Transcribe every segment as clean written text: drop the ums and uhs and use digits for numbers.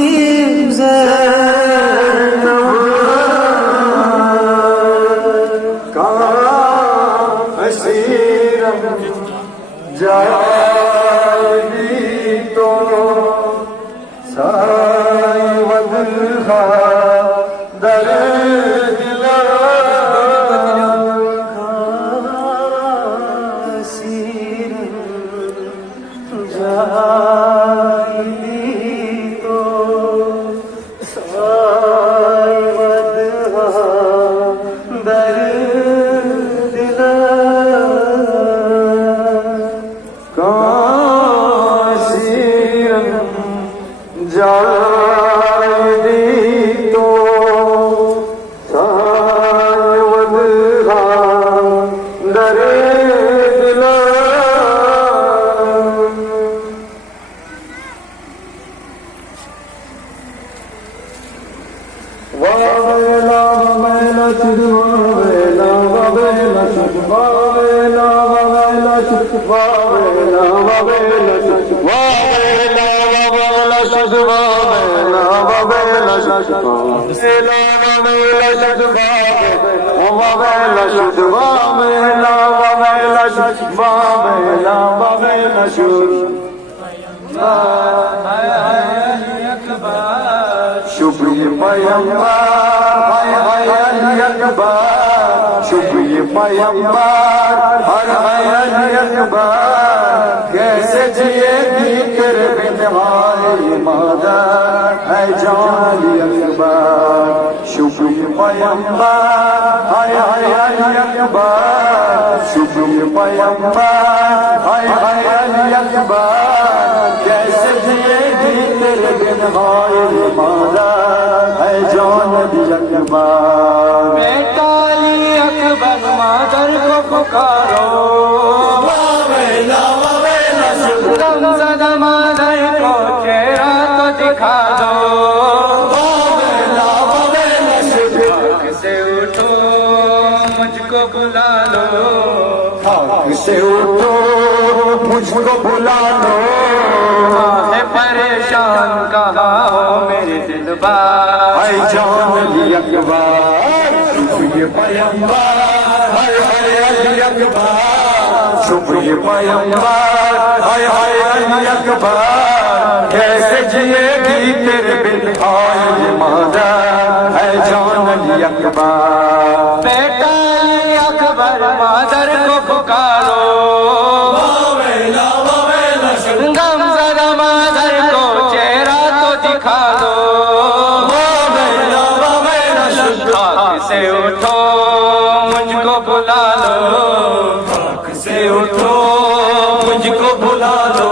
हबीब जाएगी तो दर शुक्रिया पैगंबर शुक्रिया पैगंबर हर अकबर कैसे जिएगी तेरे बिन हाय मदर है जान अकबर शुक्रिया पैगंबर हाय अकबर शुक्रिया पैगंबर हाय अकबर कैसे जिएगी तेरे बिन हाय मदर है जान अकबर बेटा अली अकबर मादर को पुकारो गमज़दा मादर को चेहरा तो दिखा दो खाक से उठो मुझको बुला लो खाक से उठो मुझको बुला लो है परेशान कहा हो मेरे दिलबर है जान अकबर शुक्रिया पैगंबर हाय अली अकबर शुक्रिया पैगंबर हाय अकबर कैसे जिएगी तेरे बिन हाय मदर है जान अकबर बेटा अली अकबर मादर को पुकारो गमज़दा मादर को चेहरा तो दिखा दो खाक से उठो मुझको बुला लो खाक से उठो मुझको बुला लो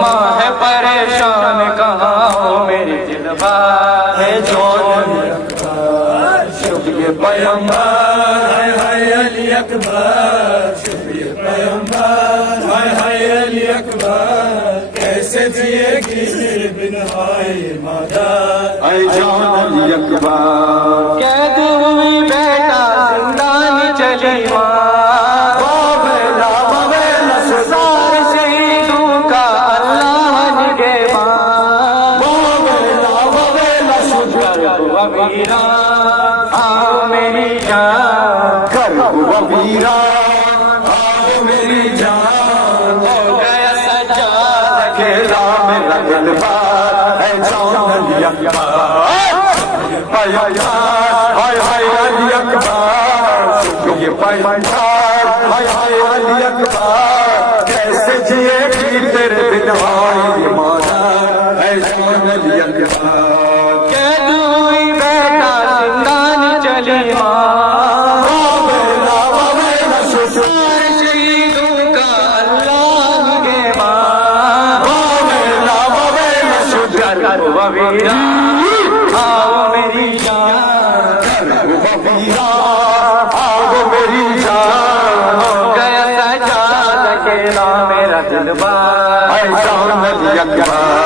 माँ है परेशान कहाँ हो मेरी दिलबर है जान अकबर शुक्रिया पैगंबर हाय अली अकबर शुक्रिया पैगंबर हाय अली अकबर कैसे जिएगी तेरे बिन हाय मदर है जान अकबर कैद हुई बेटा जिंदानी चली माँ सारे शहीदों का अल्लाह निगे माँ वीरा आओ मेरी जान कर वीरा आओ मेरी जान हो गया सज्जाद खेला मेरा दिलबर है जान अकबर हाय अली अकबर शुक्रिया पैगंबर हाय अली अकबर कैसे जिएगी तेरे बिन हाय मदर है जान अकबर कैद हुई बेटा जिंदानी चली माँ सारे शहीदों का अल्लाह निगे माँ वीरा आओ मेरी जान आओ मेरी जान हो गया सज्जाद अकेला मेरा दिलबर है जान अकबर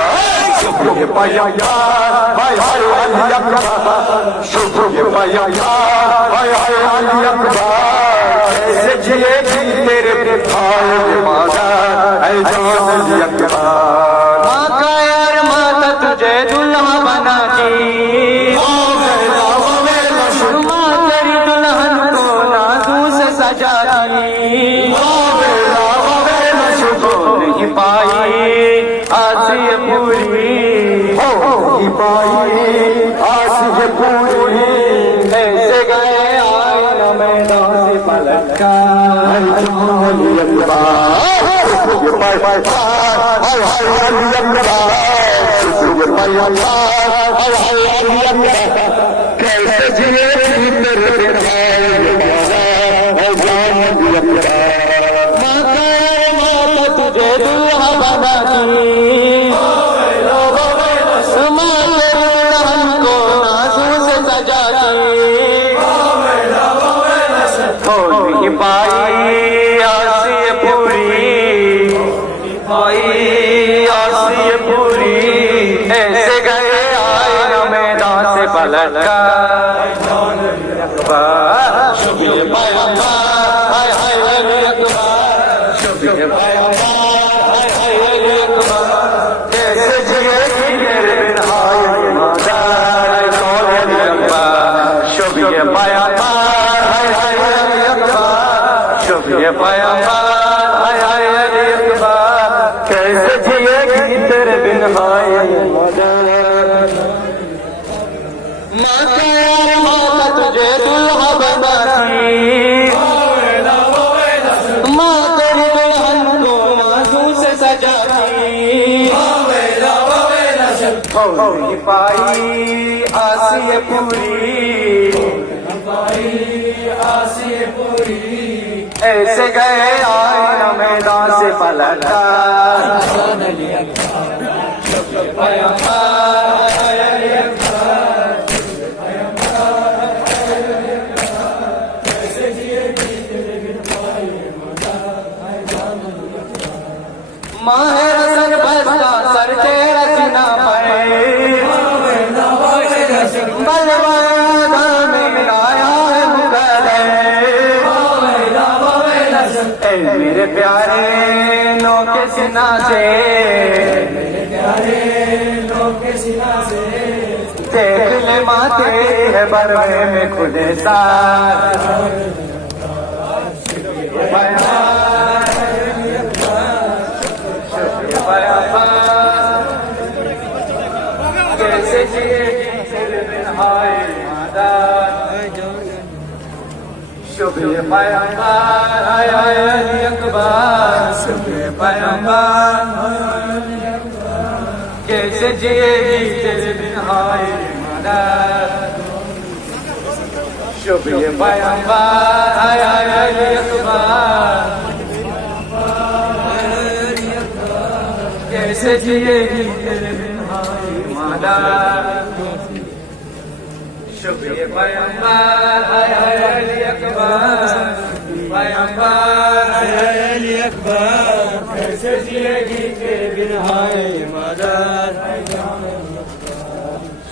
शुक्रिया पैगंबर हाय अली अकबर शुक्रिया पैगंबर हाय अली अकबर कैसे जिएगी तेरे हाय मदर है जान अकबर माँ का यार माता तुझे दुल्हा पूरी होगी पाई आस ये पूरी ऐसे गए आईना मैदान से पलट कर अली अकबर ये पाई पाई हाय हाय अली अकबर ये पाई हाय हाय अली अकबर कैसे जिए तेरे बिन हाय जान अली अकबर माता तुझे दुल्हा बनाती हमको आंसू से सजाती होगी पाई आसी पूरी आसी पूरी ऐसे गए आईना मैदान से पलट कर शुक्रिया हाय हाय अली अकबर शुक्रिया हाय हाय अली अकबर कैसे जिएगी तेरे बिन हाय कौन अली अकबर शुक्रिया हाय हाय अली अकबर शुक्रिया हाय हाय अली अकबर कैसे जिएगी तेरे बिन हाय माता तुझे दुल्हा बनाती माँ तेरी दुल्हन को आंसू से सजाती होगी पाई आसी पूरी ऐसे गए आईना मैदान से पलट माहे रसन बसता सर तेरा सीना पाए बलवादा में मिलाया है मुकदे मेरे प्यारे नो के सीना से देख ले माते है बरवे में खुदे साथ कैसे जिएगी तेरे बिन हाय माता शुक्रिया पैगंबर हाय हाय अली अकबर शुक्रिया पैगंबर कैसे जिएगी तेरे बिन हाय माता शुक्रिया पैगंबर हाय हाय अली अकबर कैसे जिएगी तेरे बिन हाय माता शुक्रिया पैगंबर हाय हाय अली अकबर पैगंबर हाय हाय अली अकबर कैसे जिएगी तेरे बिन हाय माता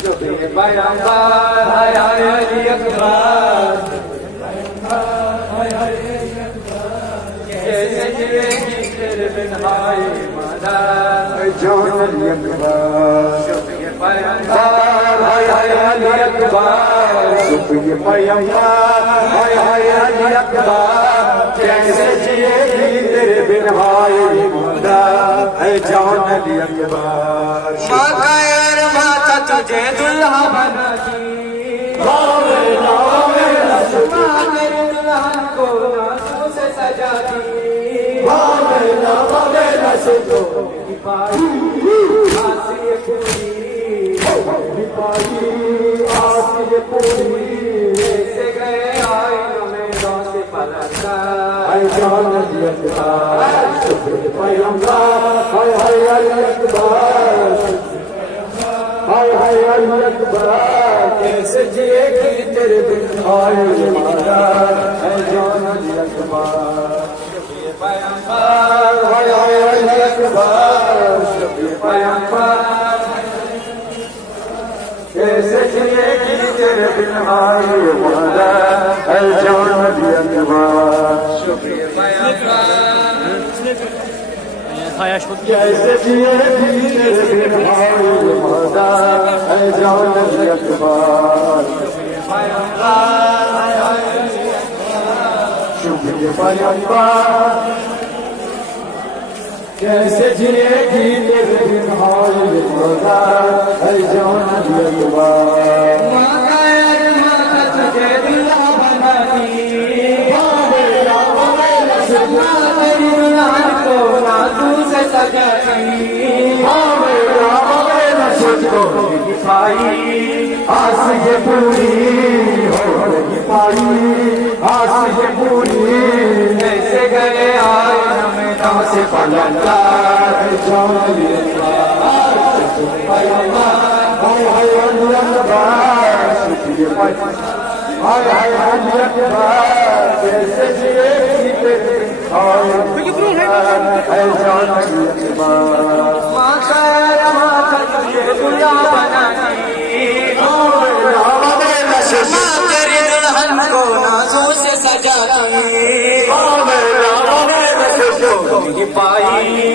शुक्रिया पैगंबर हाय हाय अली अकबर कैसे जिएगी तेरे बिन हाय माता जान अली अकबर शुक्रिया पैगंबर हाय हाय अली अकबर शुक्रिया पैगंबर हाय हाय अली अकबर कैसे जिएगी तेरे बिन हाय खुदा है जान अली अकबर मगर माता तुझे दुल्हा बनाती मगर दुल्हन को आंसू से सजाती ऐसे गए आईना मैदान से पलट कर जान अली अकबर शुक्रिया पैगंबर हाय हाय अली अकबर हाय हाय अली अकबर कैसे जिएगी तेरे बिन हाय माता है जान अली अकबर पैगंबर हाय हाय अली अकबर शुक्रिया पैगंबर कैसे जिएगी तेरे बिन हाय माता है जान अली अकबर शुक्रिया कैसे जिएगी तेरे बिन हाय माता है जान अली अकबर शुक्रिया पैगंबर कैसे जिएगी तेरे बिन हाय मौला है जान अकबर मगर माता तुझे दुल्हा बनाती तेरी दुल्हन को नाजू से सजाती पाई आस ये पूरी होगी पाई आस ये पूरी कैसे गए आए हमें नाम से पलंगा कैसे जिएगी तेरे माता तुझे दुल्हा बनाती तेरी दुल्हन को नाजू से सजाती पाई